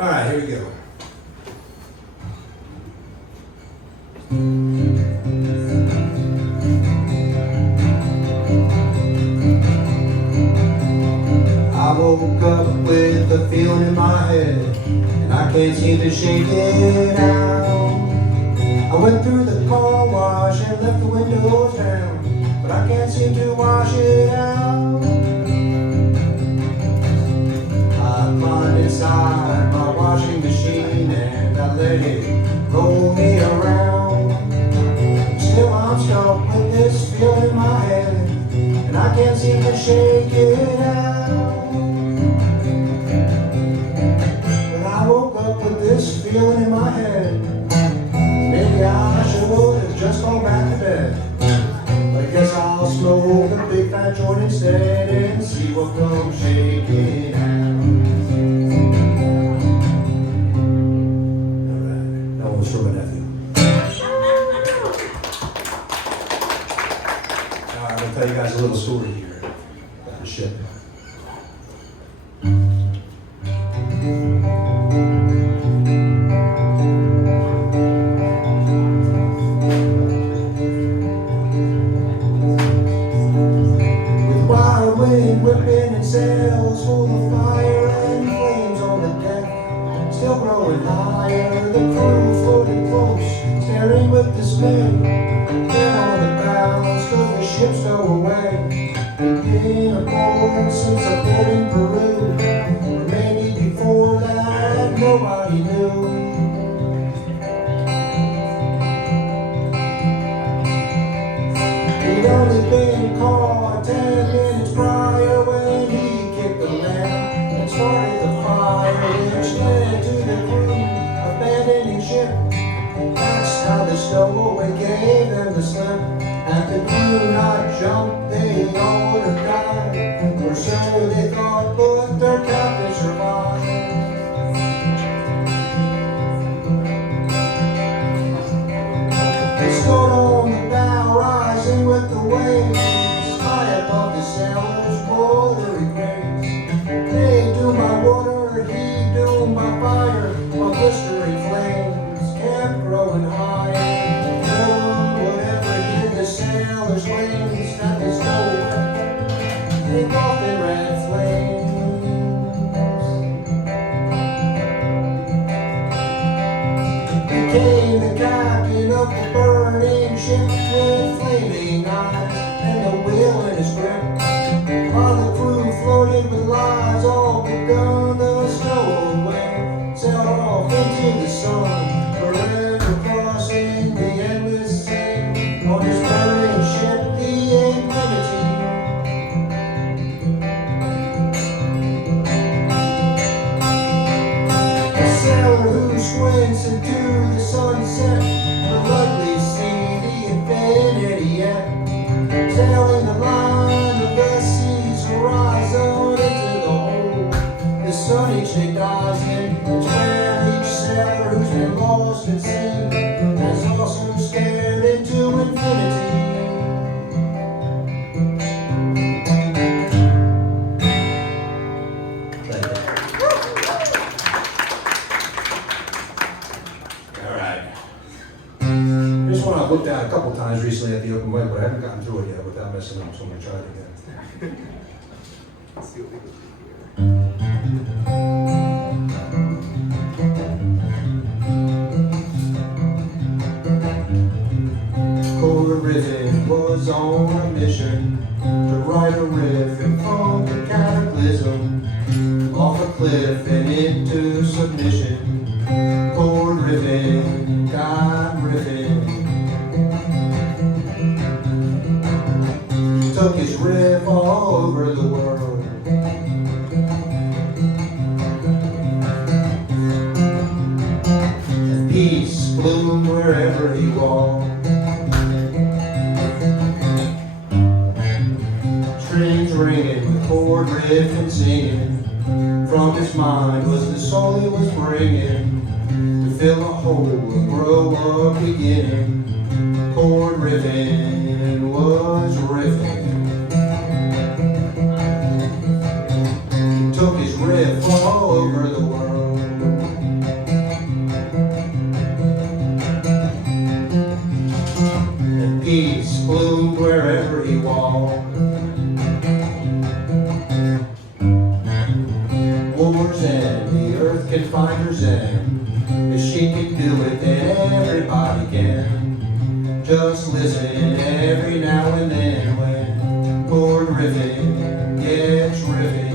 All right, here we go. I woke up with a feeling in my head, and I can't seem to shake it out. I went through the car wash and left the windows down, but I can't seem to wash it out. I climbed inside my washing machine and I let it roll me around. Still I'm stuck with this feeling in my head, and I can't seem to shake it out. When I woke up with this feeling in my head, maybe I should have just gone back to bed. But I guess I'll smoke a big fat joint instead and see what comes shaking out. Alright, that one's for my nephew. Alright, I'm going to tell you guys a little story here about the ship. Whipping and sails full of fire and flames on the deck, still growing higher. The crew floated close, staring with dismay. There on the bow stood the ship stowaway. He'd been aboard since a port in Peru, or maybe before that, nobody knew. He'd only been caught 10 minutes prior when he kicked the lamp and started the fire, which led to the crew abandoning ship. That's how the stowaway gave them the slip. Had the crew not jumped, they all would have died, or so they thought, but their captain survived. They stood on the bow, rising with the waves, high above the sailors' boilery graves. They doomed by water, he doomed by fire, while blistering flames kept growing higher. No one would ever hear the sailors' wings that they stole, take off their red flames. Became the captain of the burning ship with flaming eyes and the wheel in his grip, while the crew floated with lies all but done. The stowaway sailed off into the sun, forever crossing the endless sea on his burning ship, the Infinity. A sailor who squints into the sunset will likely see the infinity yet, sailing the line of the sea's horizon into the hole the sun each day dives in. It's where each sailor who's been lost at sea has also stared into infinity. This one I've looked at a couple times recently at the open mic, but I haven't gotten through it yet without messing up, so I'm going to try it again. Let's see what we can do here. Cord Rivet was on a mission to write a riff and funk a cataclysm off a cliff and into submission. Cord Rivet got riffing. He took his riff all over the world. And peace bloomed wherever he walked. Strings ringing, the chord riff and singing. From his mind was the soul he was bringing to fill a hole and grow a beginning. Chord riffing was riffing. He took his riff all over the world. knows and the earth can find her zen. If she can do it, then everybody can. Just listen every now and then when Lord Rivet gets rivet.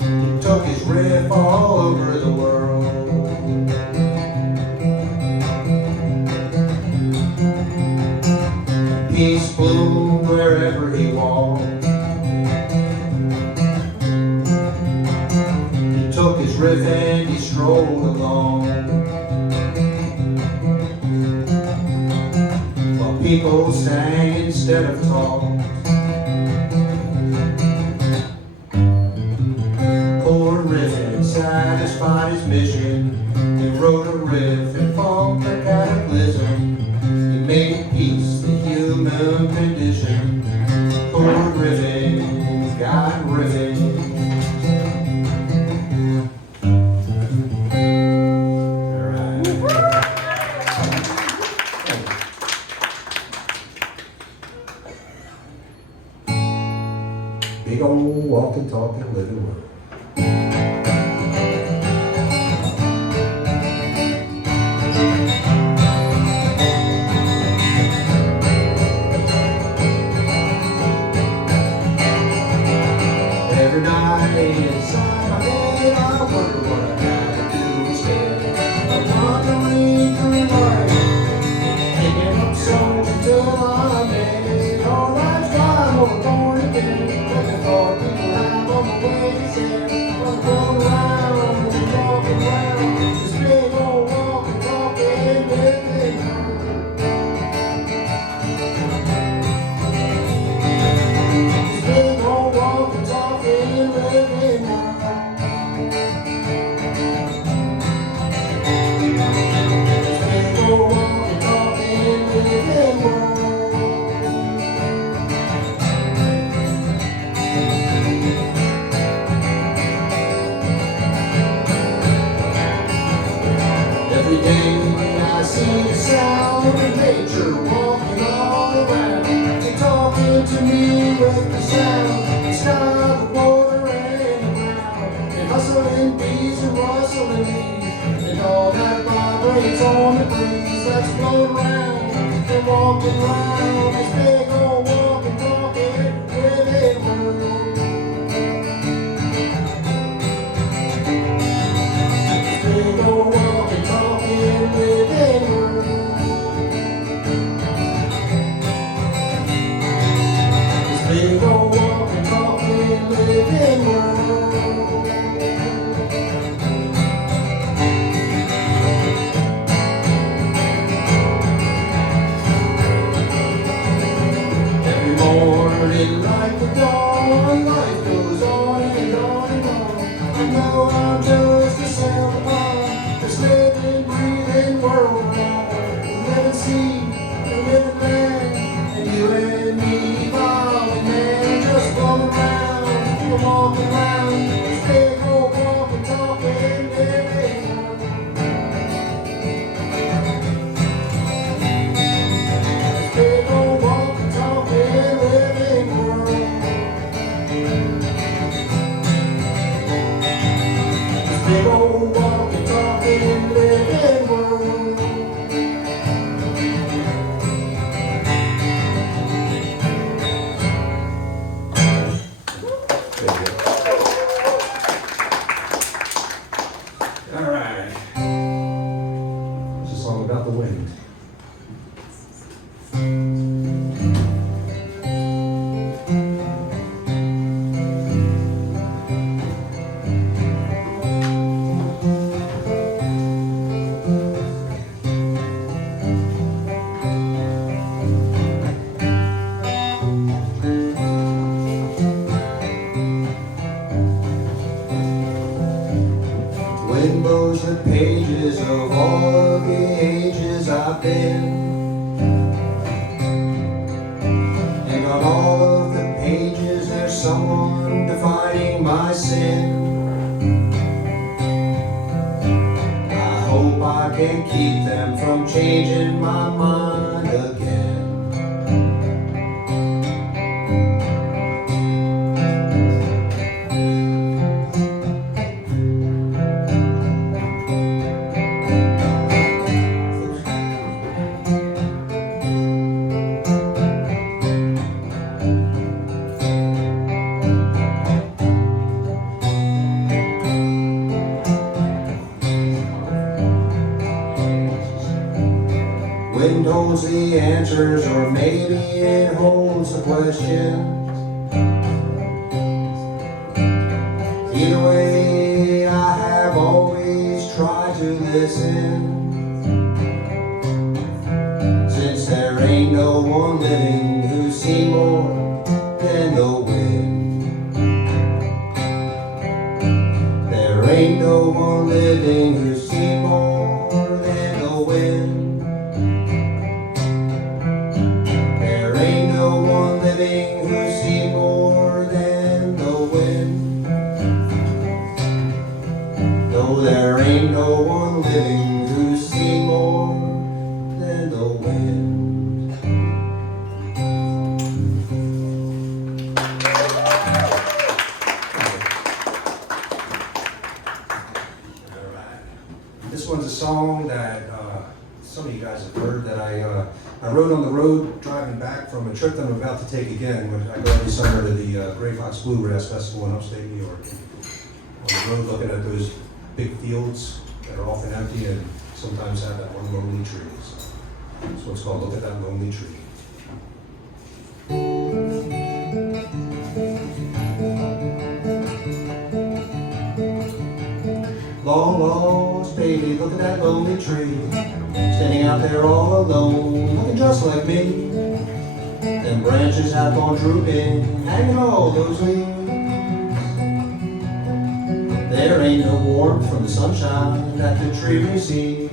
He took his riff all over the world. Peace bloomed wherever he walked. He took his riff and he strolled along, while people sang instead of talked. Poor Rivet satisfied his mission. He wrote a riff and fought the cataclysm. He made peace the human condition. Poor Rivet got rivet. Big old walking, talking, living world. Every night inside my head, I wonder what I gotta do instead. I'm wandering through life, picking up songs until I'm dead. All life's got more born again. Looking for people out on the way to say, I'm going around and walking around this big old walking, talking, living world. This big old walking, talking, living world. This big old walking, talking, living world. Every day I see the sound of nature walking all around. They're talking to me with the sound, the sky, the water, and the ground. And hustling bees and rustling leaves, and all that vibrates on the breeze that's blowing around. They're walking around this big old walking, talking, living world. This big old walking, talking, living world. This big old walking, talking, living world. Every morning like the dawn, life goes on and on and on. I know I'm just a sail upon this living, breathing world around. The living sea, the living land, and you and me falling man, just floating around. We're walking around this big old walking, talking, living world. This big old walking, talking, living world. This big old walking, talking, living world. All right. This is a song about the wind. Wind blows the pages of all of the ages I've been, and on all of the pages there's someone defining my sin. I hope I can keep them from changing my mind again. holds the answers, or maybe it holds the questions. Either way, I have always tried to listen, since there ain't no one living who's seen more than the wind. There ain't no one living who's seen more than the wind. There ain't no one living who's seen more than the wind. No, there ain't no one living who's seen more than the wind. This one's a song that some of you guys have heard that I wrote on the road driving back from a trip that I'm about to take again. When I go every summer to the Gray Fox Bluegrass Festival in upstate New York. On the road looking at those big fields that are often empty and sometimes have that one lonely tree. So this one's called Look at That Lonely Tree. Long lost baby, look at that lonely tree, standing out there all alone, looking just like me. Them branches have gone drooping, hanging all those leaves. There ain't no warmth from the sunshine that the tree receives.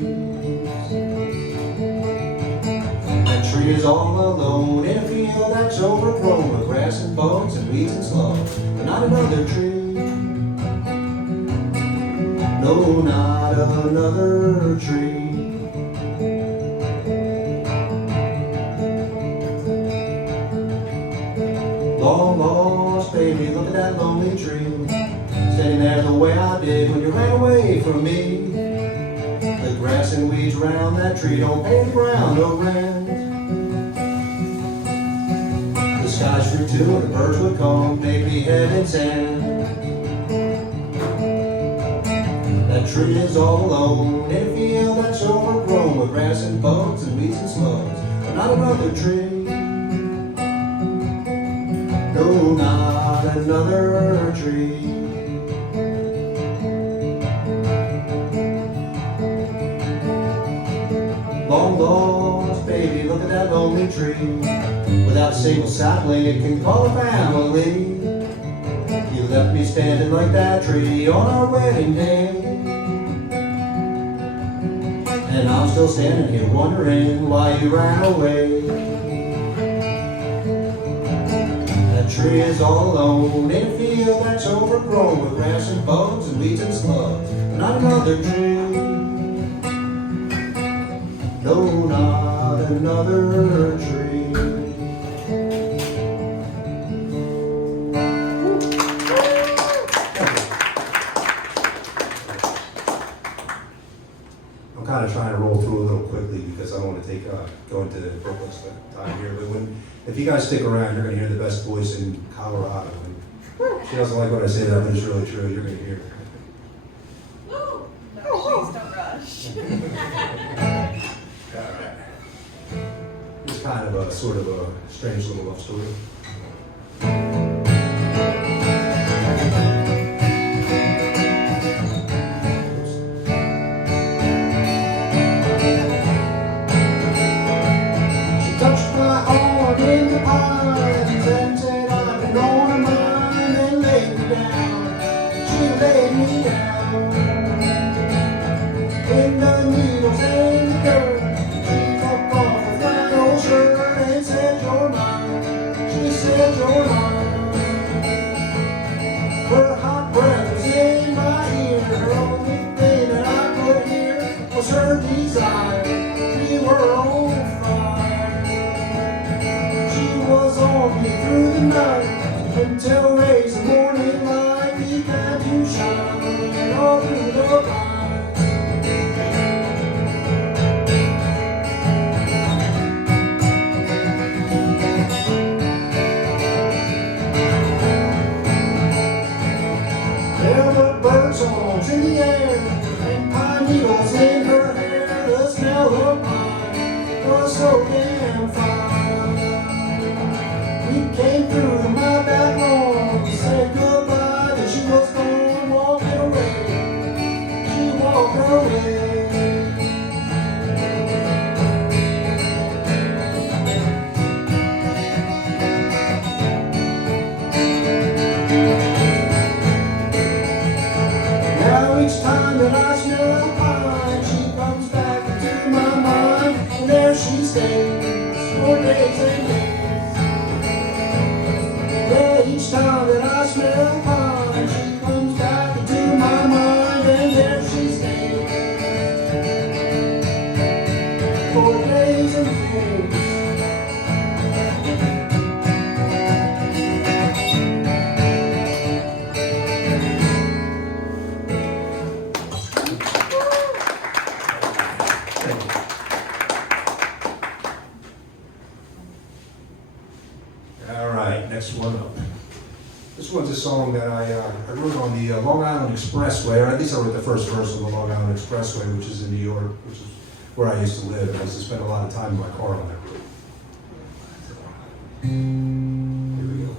That tree is all alone in a field that's overgrown with grass and bugs and weeds and slugs, but not another tree. No, not another tree. Long lost baby, look at that lonely tree, standing there the way I did when you ran away from me. The grass and weeds around that tree don't pay the ground no rent. The sky's free too and the birds would come, make me head and sand. That tree is all alone in a field that's overgrown with grass and bugs and weeds and slugs, but not another tree. No, not another tree. Long lost baby, look at that lonely tree, without a single sapling it can call a family. You left me standing like that tree on our wedding day, and I'm still standing here wondering why you ran away. That tree is all alone in a field that's overgrown with grass and bugs and weeds and slugs, but not another tree. No, not another tree. I'm kind of trying to roll through a little quickly because I don't want to go into Brooklyn's time here. But if you guys stick around, you're going to hear the best voice in Colorado. And she doesn't like when I say that, but it's really true. You're going to hear. No, please don't rush. All right. It's kind of a sort of a strange little love story. Her desire, we were on fire. She was on me through the night until rays of morning light began to shine all through the pines. There were bird songs in the air and pine needles in her hair. The smell of pine was so smell pond, she comes back into my mind, and there she stays for days and days. All right, next one up. This one's a song that I wrote on the Long Island Expressway, or at least I wrote the first verse on the Long Island Expressway, which is in New York, which is where I used to live, and I used to spend a lot of time in my car on that road. Here we go.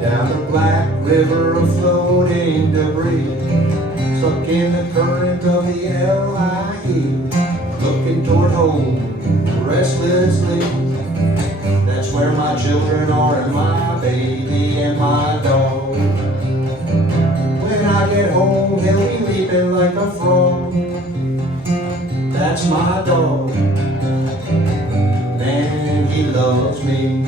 Down the Black River of floating debris, stuck in the current of the LIE, looking toward home restlessly. That's where my children are, and my baby and my dog. When I get home, he'll be leaping like a frog. That's my dog. Man, he loves me.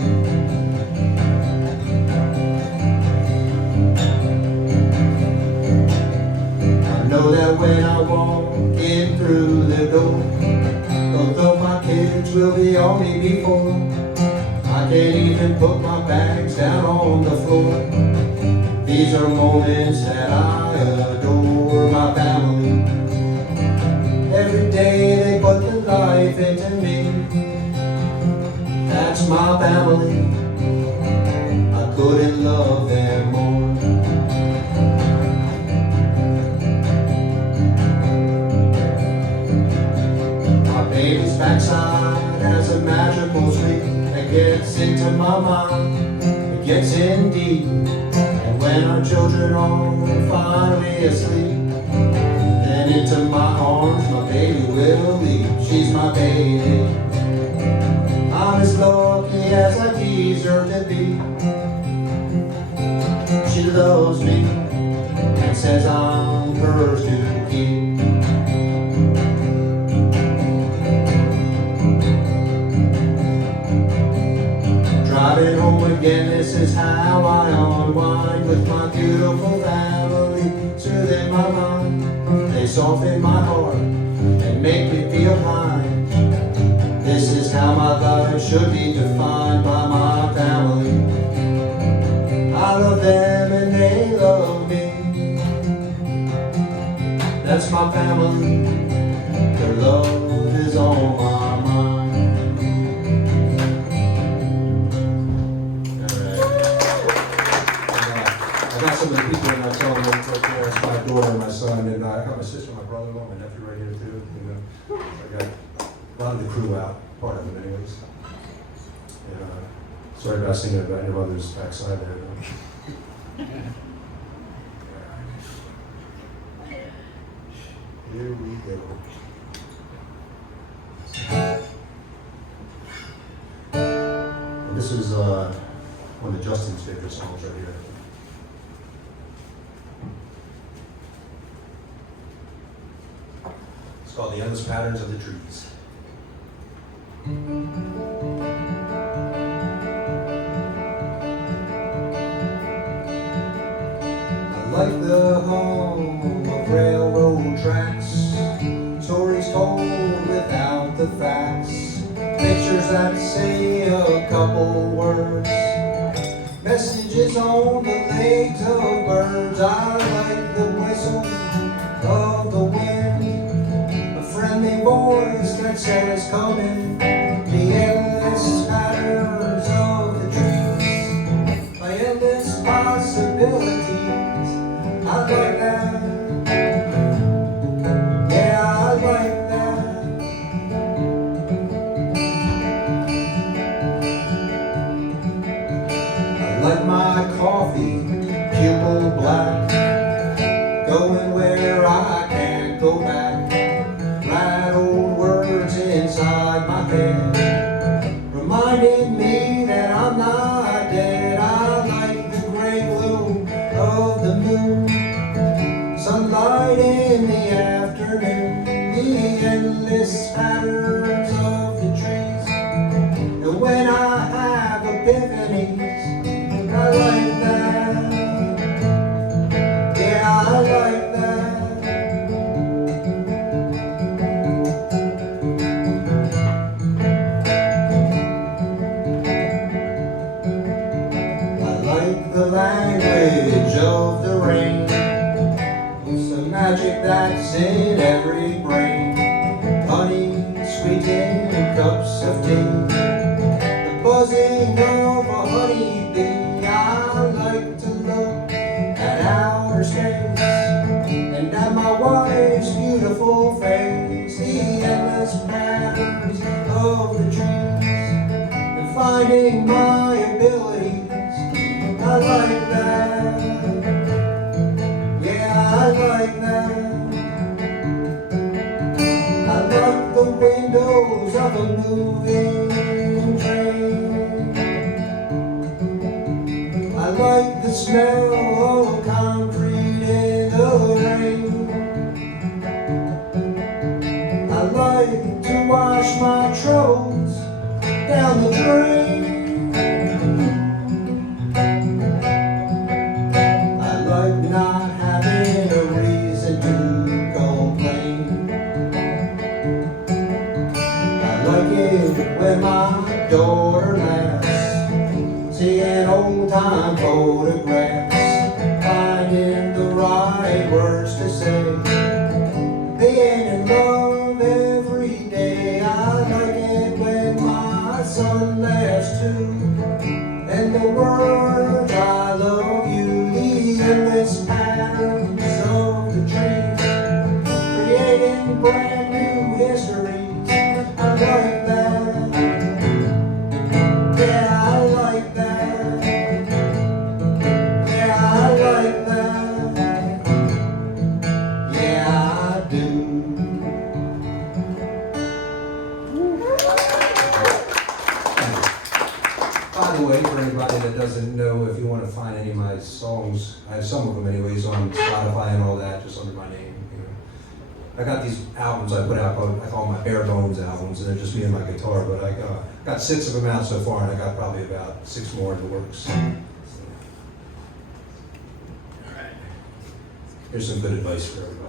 I know that when I walk in through the door, both of my kids will be on me before I can't even put my bags down on the floor. These are moments that I adore. My family, every day they put the life into me. That's my family. I couldn't love them more. Baby's backside has a magical streak that gets into my mind, it gets in deep. And when our children are finally asleep, then into my arms my baby will leap. She's my baby. I'm as lucky as I deserve to be. She loves me and says I'm hers to keep. Driving home again, this is how I unwind with my beautiful family, soothing my mind. They soften my heart and make me feel fine. This is how my life should be defined, by my family. I love them and they love me. That's my family. Their love is on my mind. I got some of the people in our town right there. It's my daughter and my son, and I got my sister, my brother-in-law, my nephew right here too. So I got a lot of the crew out, part of them anyways. And, sorry about singing about your mother's backside there. Here we go. And this is one of Justin's favorite songs right here. It's called The Endless Patterns of the Trees. I like the hum of railroad tracks, stories told without the facts, pictures that say a couple words, messages on the legs of birds. I like the whistle of the wind, a friendly voice that says come in, the endless patterns of the trees, my endless possibilities. I like that, yeah, I like that. I like my coffee, pupil black, going where I can't go back. Right old words inside my head, reminding me that I'm not dead. I like the gray glow of the moon, sunlight in the afternoon, the endless endless patterns of the trees. And when I have epiphanies, I like that. Yeah, I like that. I like the language of the rain. It's the magic that's in every brain. Honey, sweetened cups of tea. The buzzing of a honeybee. I like to look at outer space and at my wife's beautiful face. The endless patterns of the trees and finding my abilities. I like that. Yeah, I like that. I like the windows of a moving train. I like the smell of concrete in the rain. I like to wash my troubles down the drain. I like not having a reason to complain. I like it when my daughter laughs, seeing old-time photographs, finding the right words to say, being in love every day. I like it when my son laughs too, and the words I love you, the endless patterns of the trees, creating brand new histories. I like that. Yeah, I like that. Yeah, I like that. Yeah, I do. By the way, for anybody that doesn't know, if you want to find any of my songs, I have some of them anyways on Spotify and all that, just under my name. You know. I got these albums I put out, I call my bare bones albums, and they're just me and my guitar, but I got 6 of them out so far, and I got probably about 6 more in the works. Here's some good advice for everybody.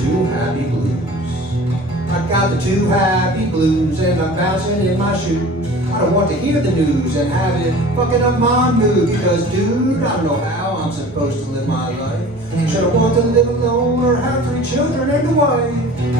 Two happy blues. I got the two happy blues and I'm bouncing in my shoes. I don't want to hear the news and have it fucking up my mood because, dude, I don't know how I'm supposed to live my life. Should I want to live alone or have 3 children and a wife?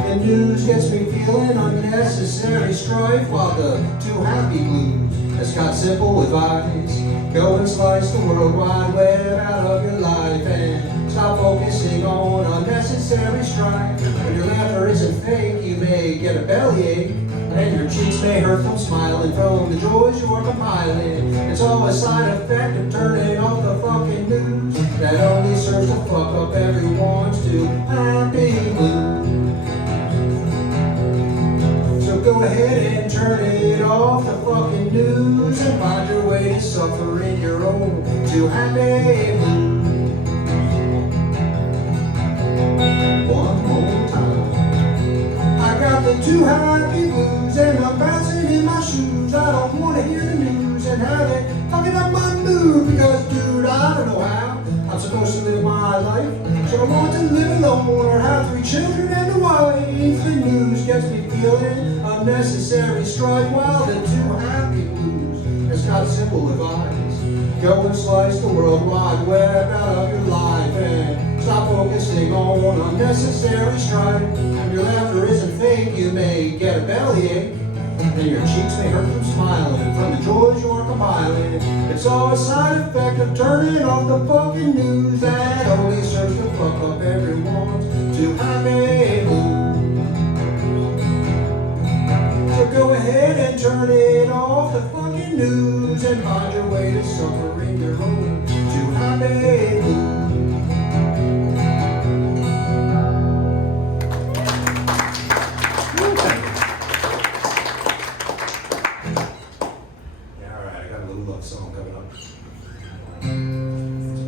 The news gets me feeling unnecessary strife, while the two happy blues has got simple advice. Go and slice the World Wide Web out of your life and stop focusing on unnecessary strife. When your laughter isn't fake, you may get a bellyache, and your cheeks may hurt from smiling from the joys you're compiling. It's all a side effect of turning off the fucking news that only serves to fuck up everyone's too happy blues. So go ahead and turn it off, the fucking news, and find your way to suffering your own too happy blues. One more time. I got the two happy blues and I'm bouncing in my shoes. I don't want to hear the news and have it fucking up my mood because, dude, I don't know how I'm supposed to live my life. Should I want to live alone or have 3 children and a wife? The news gets me feeling unnecessary strife, while the two happy blues has got simple advice. Go and slice the World Wide Web out of your life and stop focusing on unnecessary strife. If your laughter isn't fake, you may get a bellyache, and your cheeks may hurt from smiling from the joys you're compiling. It's all a side effect of turning off the fucking news that only serves to fuck up everyone's too happy mood. So go ahead and turn it off, the fucking news, and find your way to suffering your own too happy mood.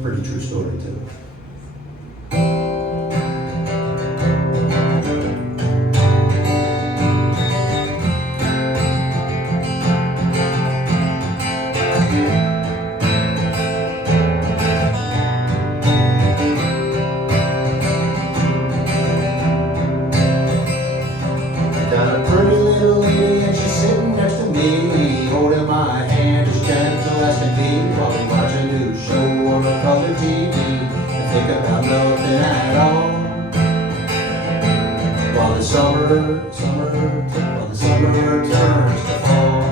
pretty true story too. Got a pretty little lady and she's sitting next to me, holding my hand as gentle as can be, while we watch a new show on the color TV and think about nothing at all. While the summer turns to fall.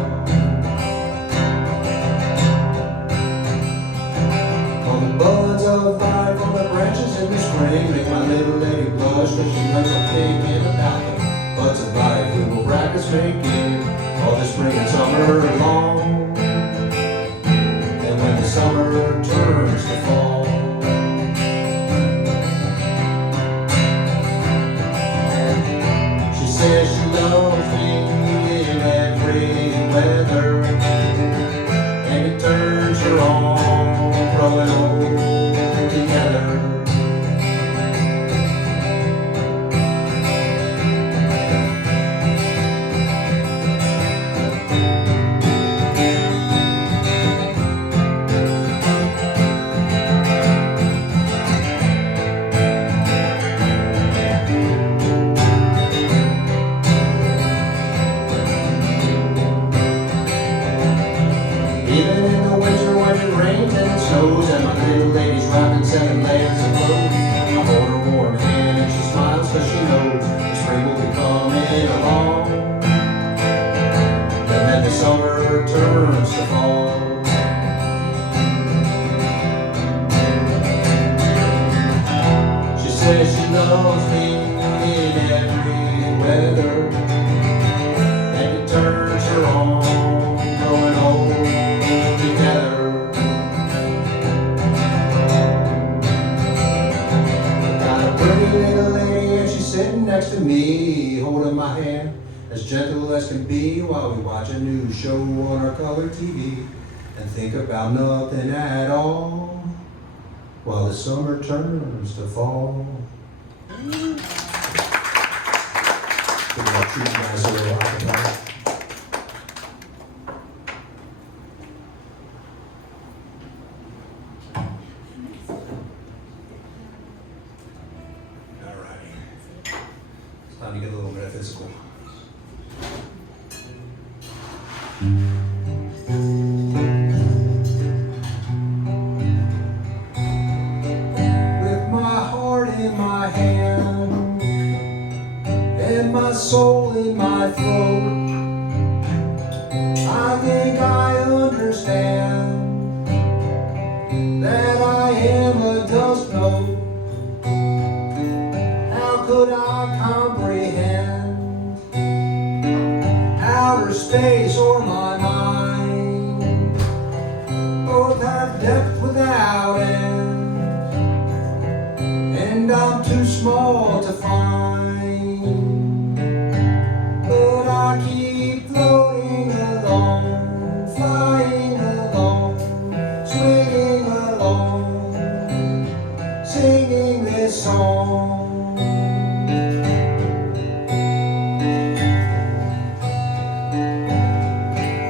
All the buds of life on the branches in the spring make my little lady blush, cause she knows I'm thinking about them buds of life we will practice making all the spring and summer long. And when the summer turns to fall, she says she loves me in every weather, and it turns her on, growing old together. Even in the winter when it rains and it snows and my little lady's wrapped in 7 layers of clothes, I hold her warm hand and she smiles cause she knows the spring will be coming along. And then the summer turns to fall. She says she loves me in every weather, and it turns her on, growing old together. Got a pretty little lady and she's sitting next to me, holding my hand as gentle as can be, while we watch a new show on our color TV and think about nothing at all, while the summer turns to fall. Think about treating you guys a little acapella. Alrighty. It's time to get a little metaphysical. With my heart in my hand and my soul in my throat, I think I understand that I am a dust note. How could I comprehend outer space or my mind? Both have depth without end, and I'm too small to find. But I keep floating along, flying along, swinging along, singing this song.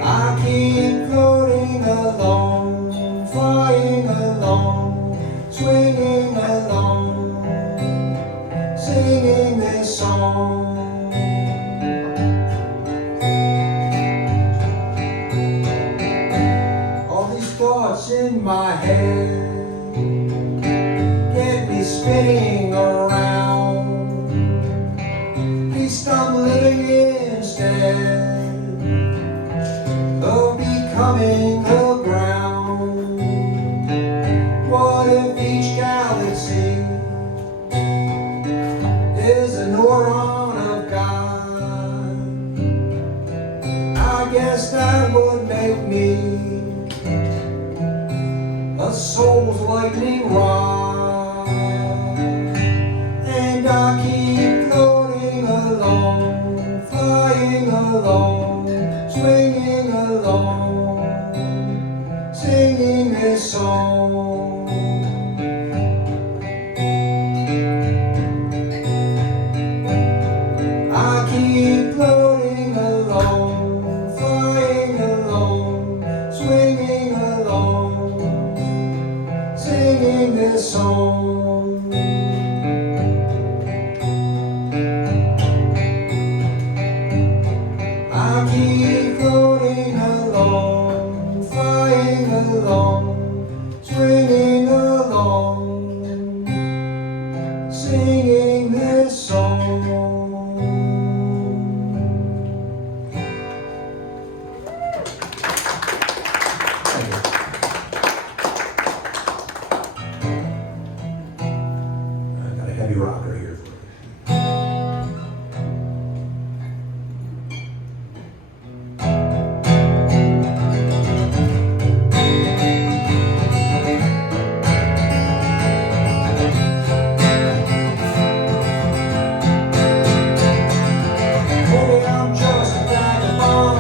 I keep floating along, flying along, swinging along, singing this song. All these thoughts in my head get me spinning around. At least I'm living instead of becoming the ground. What if each galaxy is a neuron of God? I guess that would make me a soul's lightning rod. And I keep floating along, flying along, swinging along, singing this song. along, swinging along, singing this song. Thank you. I got a heavy rocker here for you. Maybe I'm just a vagabond.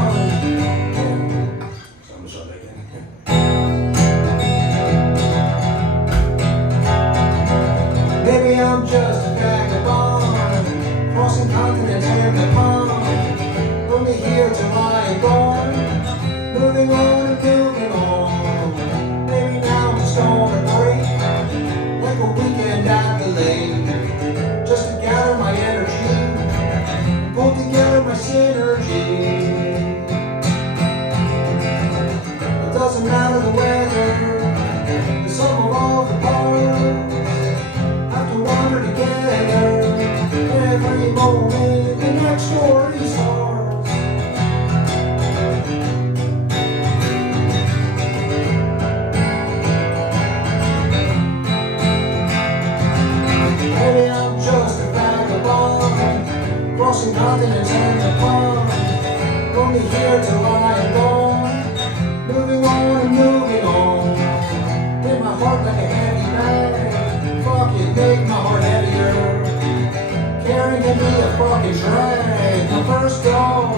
So I'm gonna start that again. Maybe I'm just a vagabond, crossing continents in the pond. Only here till I am gone, moving on and moving on. Maybe now I'm just on a break, like a weekend at the lake, just to gather my energy, pull together my synergy. It doesn't matter the weather, the sum of all the parts have to wander together. Every moment the next story starts. Maybe I'm just a vagabond, crossing continents and the pond. Only here till I am gone, moving on and moving on. In my heart like a heavy bag, fuck it, make my heart heavier. Caring can be a fucking drag. My first dog,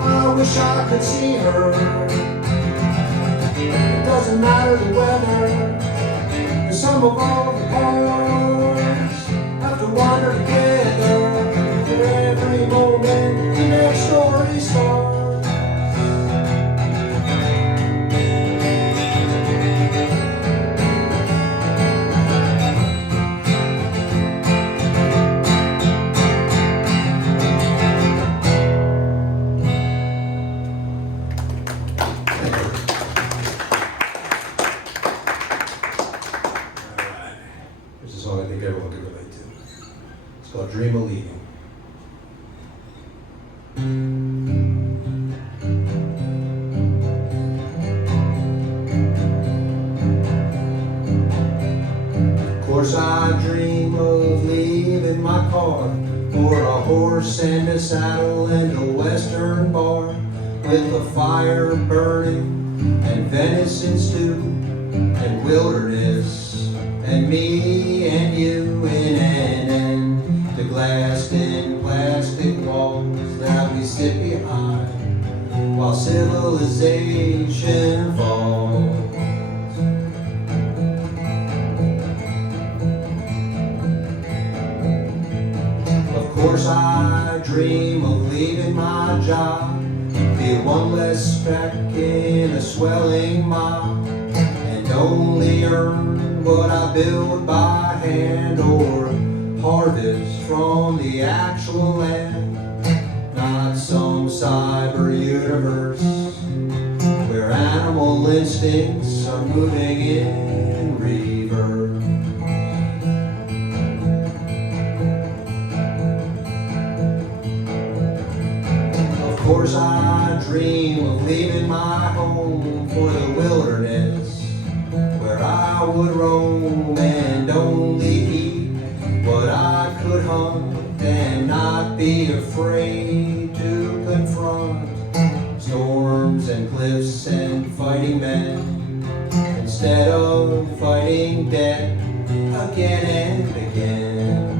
I wish I could see her. It doesn't matter the weather, the sum of all the parts have to wander together. Every moment the next story starts. Alright, here's a song I think everyone can relate to. It's called Dream of Leaving. Of course I dream of leaving my car for a horse and a saddle and a western bar with a fire burning and venison stew and wilderness and me and you in an end to glassed in plastic walls that we sit behind while civilization falls. Of course I dream of leaving my job, be one less speck in a swelling mob, and only earn what I build by hand or harvest from the actual land. Not some cyber universe where animal instincts are moving in reverse. Of course I dream of leaving my home for the wilderness where I would roam and only eat what I could hunt and not be afraid to confront storms and cliffs and fighting men instead of fighting death again and again.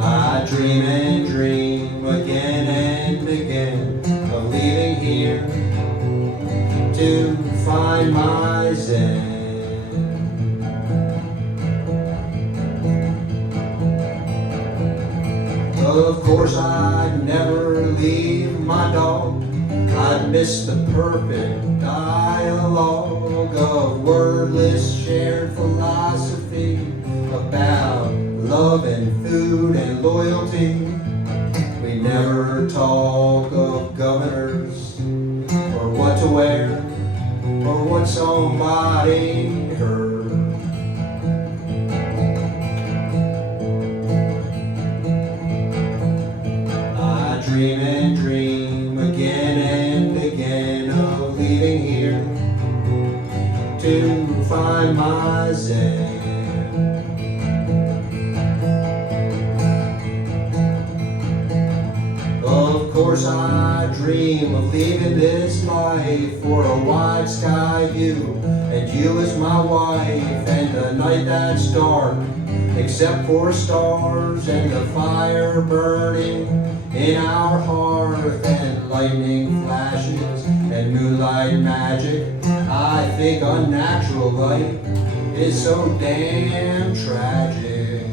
I dream and dream again and again of leaving here to find my zen. Of course I'd never leave my dog, I'd miss the perfect dialogue of wordless shared philosophy about love and food and loyalty. We never talk of governors or what to wear or what somebody heard. I dream and dream again and again of leaving here to find my zen. Of course I dream of leaving this life for a wide sky view, and you as my wife, and a night that's dark except for stars and the fire burning in our hearth, and lightning flashes and moonlight magic. I think unnatural light is so damn tragic.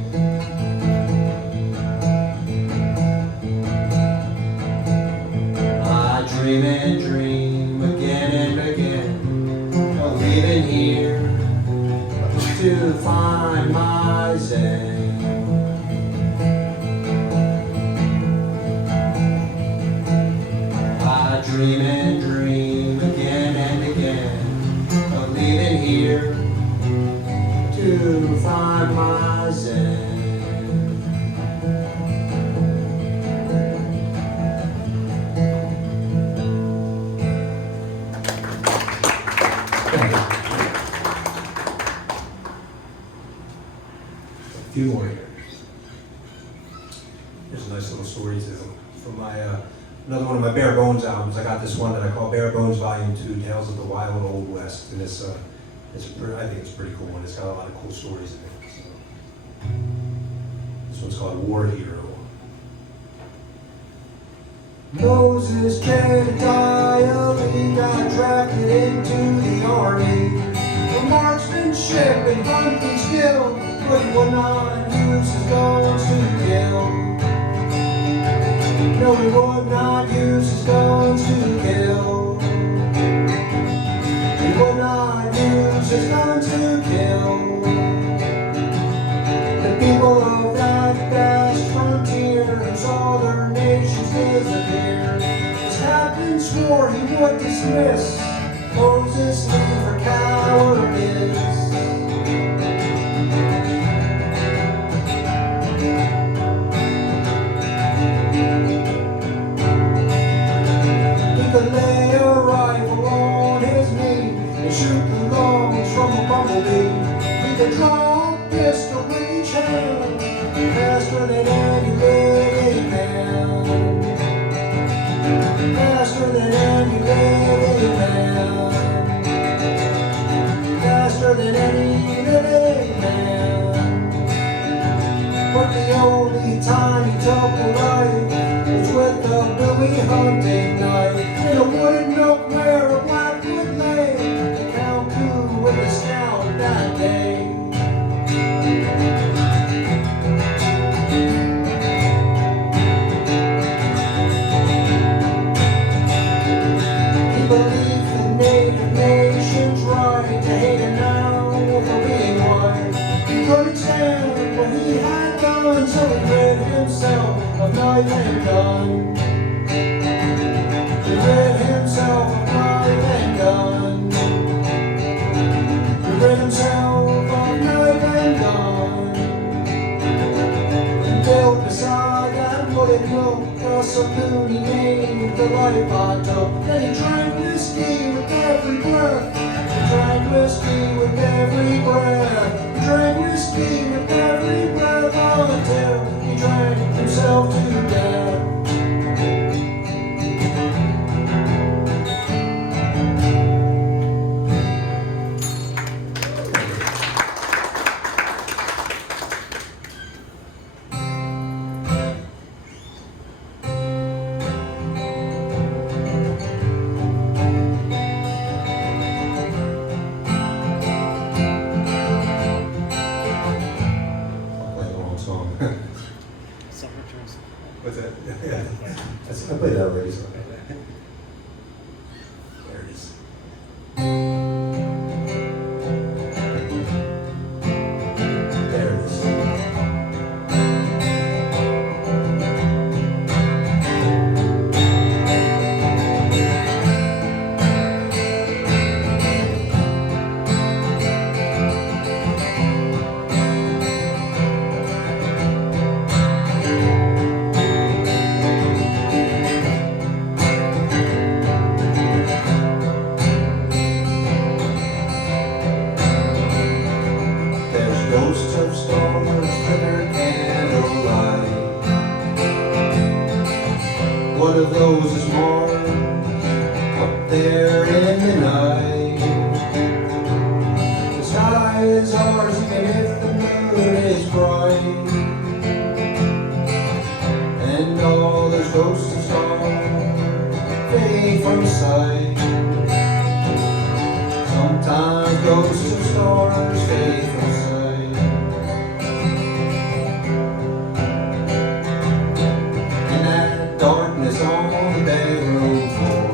I dream and dream again and again of leaving here to find my zen. I dream and dream again and again of leaving here to find my zen. A few more here. Here's a nice little story too from my another one of my Bare Bones albums. I got this one that I call Bare Bones Volume 2, Tales of the Wild Old West, and I think it's a pretty cool one. It's got a lot of cool stories in it. So. This one's called War Hero. Moses Jedediah, he got drafted into the army. For marksmanship and hunting skill, but he would not use his guns to kill. No, he would not use his guns to kill. He would not use his guns to kill. The people of that vast frontier who saw their nations disappear, his captain swore he would dismiss Moses Lee for cowardice. He could lay a rifle on his knee and shoot the lungs from a bumblebee. He could draw a pistol with each hand, faster than any living man. Faster than any living man. Faster than any living man. But the only time he took a life was with a Bowie hunting knife in a wooded nook where a blackwood lay. The Count Coup with a scout that day. He believed the native nations right to hate him now for being white. He couldn't stand what he had done, so he rid himself of knife and gun. He rid himself of knife and gun. He rid himself of knife and gun. And built beside that wooded nook a saloon he named the Life I Took. Then he drank whiskey with every breath. He drank whiskey with every breath. He drank whiskey with every breath until he drank himself to death. What's that? Yeah. I played that already. So. There it is. There it is. of those is Mars up there in the night. The sky is ours even if the moon is bright, and all those ghosts of stars fade from sight. Sometimes ghosts of stars fade from sight. In that darkness on the bedroom floor,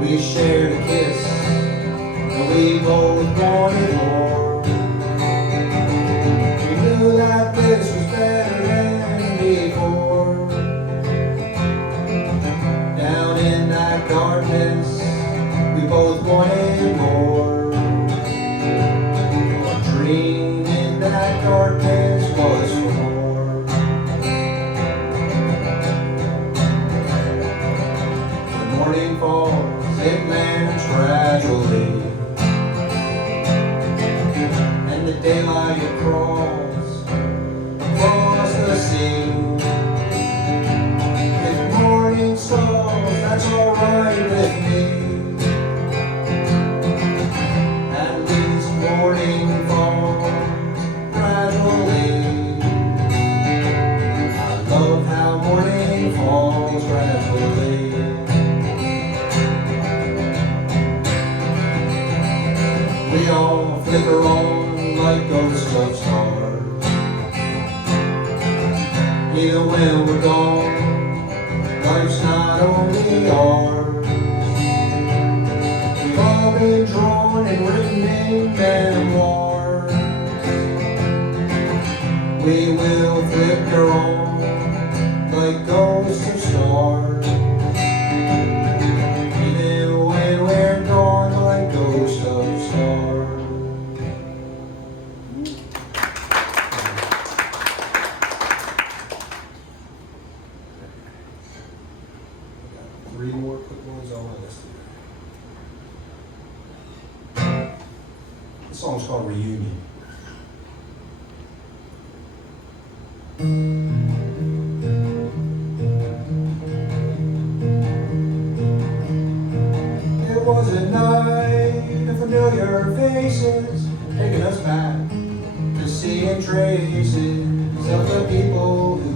we shared a kiss, and we both wanted more. We knew that this was better than before. Down in that darkness, we both wanted more. Our dream in that darkness was for more. The morning falls, it lands gradually, and the daylight crawls across the sea. If morning stalls, that's alright with me. Morning falls gradually. I love how morning falls gradually. We all flicker on like ghosts of stars. Even when we're gone, life's not only ours. We've all been drawn and written in memoirs. We will flicker on like ghosts of stars, even when we're gone like ghosts of stars. Three more quick ones on my list here. The song's called Reunion. It was a night of familiar faces, taking us back to seeing traces of the people who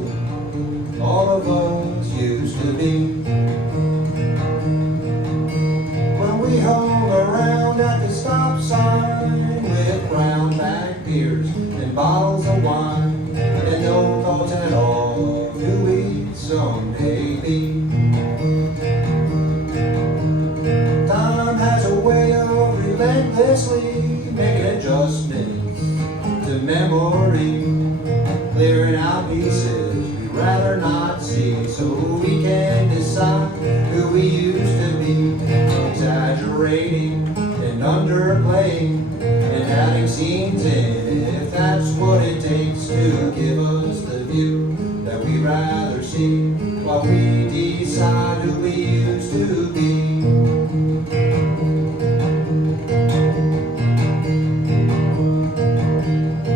all of us used to be. When we hung around at the stop sign with brown bag beers and bottles of wine, and no thoughts at all of who we'd someday be. Time has a way of relentlessly making adjustments to memory, clearing out pieces we'd rather not see, so we can decide who we used to be, exaggerating and underplaying and adding scenes in, if that's what it takes to give us the view that we'd rather see, while we decide who we used to be.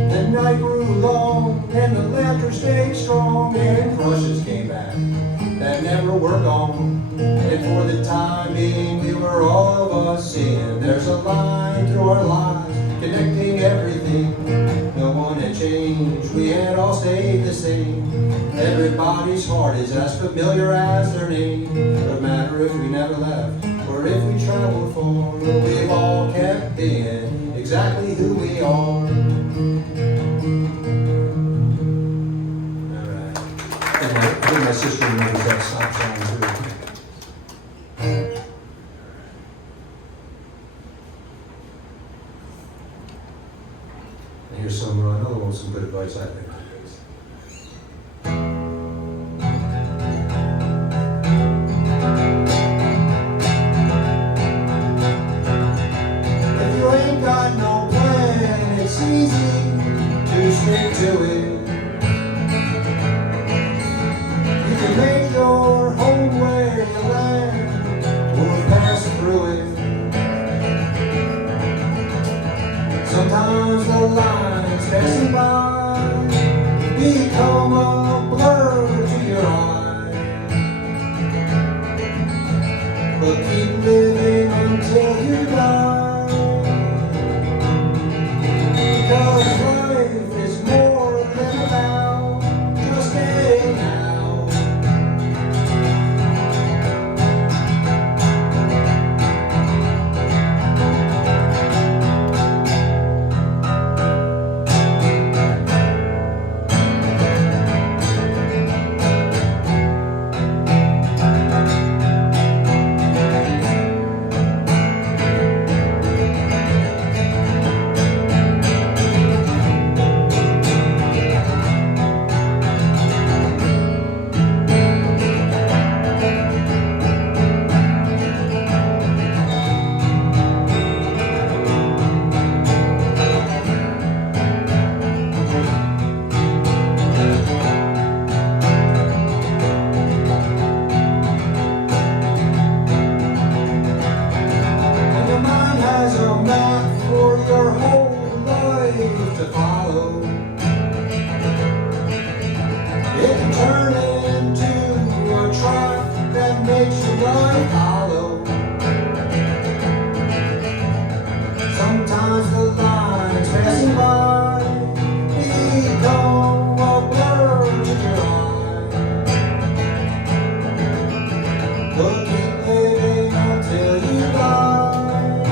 The night grew long and the laughter stayed strong, and crushes came back that never were gone. And for the time being, we were all of us seeing there's a line through our lives connecting everything. No one had changed, we had all stayed the same. Everybody's heart is as familiar as their name. No matter if we never left or if we traveled far, we've all kept being exactly who we are. I think my sister remembers that stop sign too. And here's another one with some good advice, I think. If you ain't got no plan, it's easy to stick to it. Make your home where you land, or pass through it. Sometimes the lines passing by become a blur to your eyes. turn into a truck that makes your life hollow. Sometimes the lines passing by become a blur to your eye. But keep living until you die,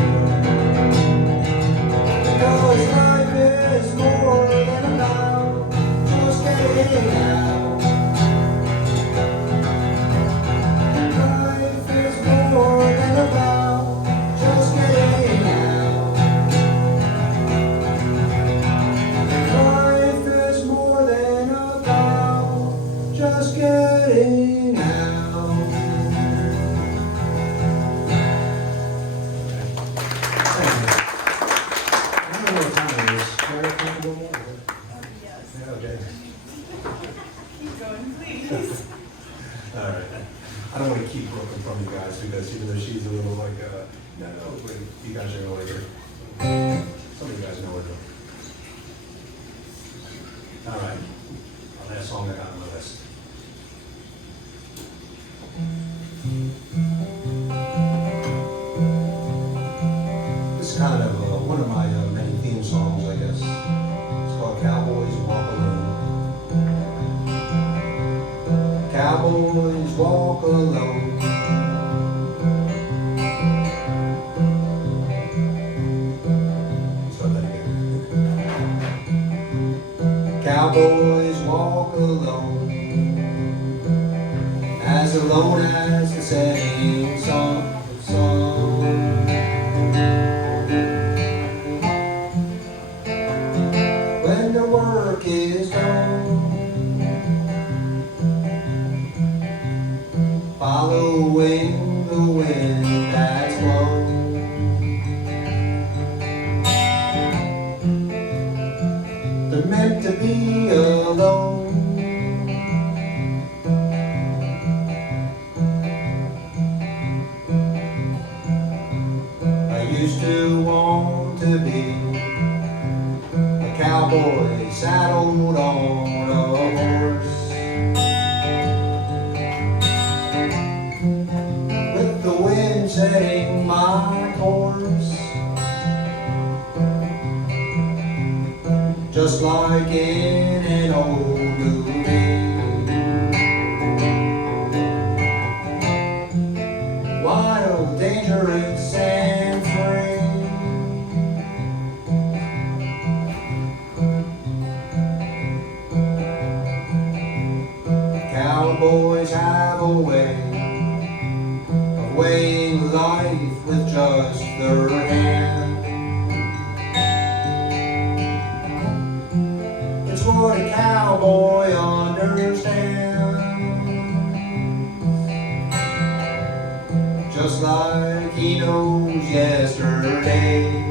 because life is more than about just getting out. Life is more than about just getting out. Life is more than about just getting out. I don't know what time it is. Very comfortable. Yes. Okay. Keep going, please. All right. I don't want to keep Brooklyn from you guys because even though she's a little like, no, but you guys are going to like her. Some of you guys know her. All right. Our last song I got on my list. This is kind of one of my many theme songs, I guess. It's called Cowboys Walk Alone. Cowboys walk alone. Start that again. Cowboys walk alone, as alone as the setting sun. When the work is done, following the wind that's blown. They're meant to be alone. I used to want to be a cowboy saddled on a horse, with the wind setting my course, just like in an old movie. Wild, dangerous, and free. Cowboys have a way of weighing life with just their hand. It's what a cowboy understands, just like he knows yesterday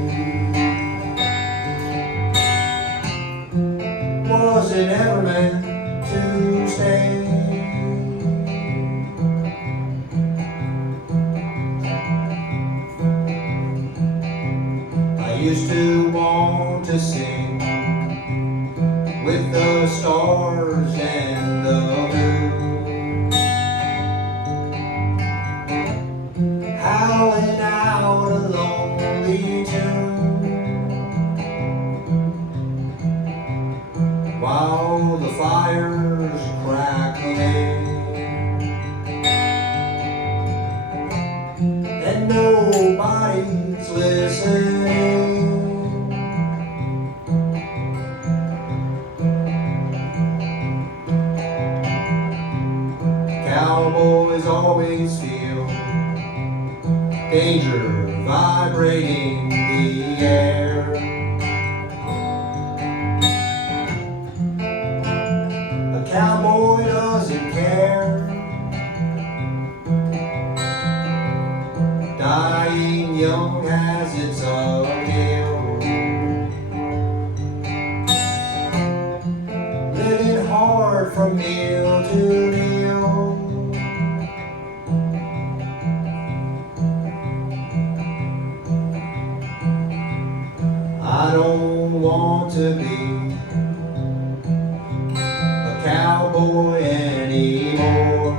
wasn't ever meant to stay. I used to want to sing with the stars and the moon, howling out a lonely tune, while the fire's crackling and nobody's listening. Cowboys always feel danger vibrating the air. A cowboy doesn't care. Dying young has its appeal. Living hard from meal to meal. I don't want to be a cowboy cowboy anymore.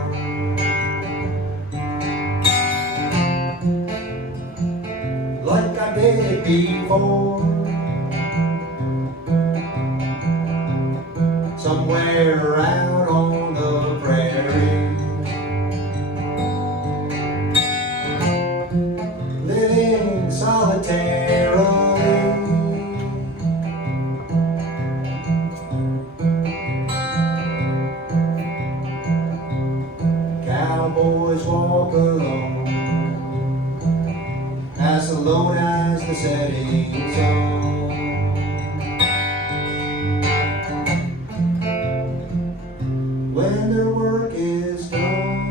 Like I did before. Somewhere out on the prairie, living solitarily. Cowboys walk alone, as alone as the setting sun. When their work is done.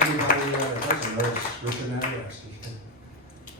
Anybody doesn't know it's Richard Naviasky.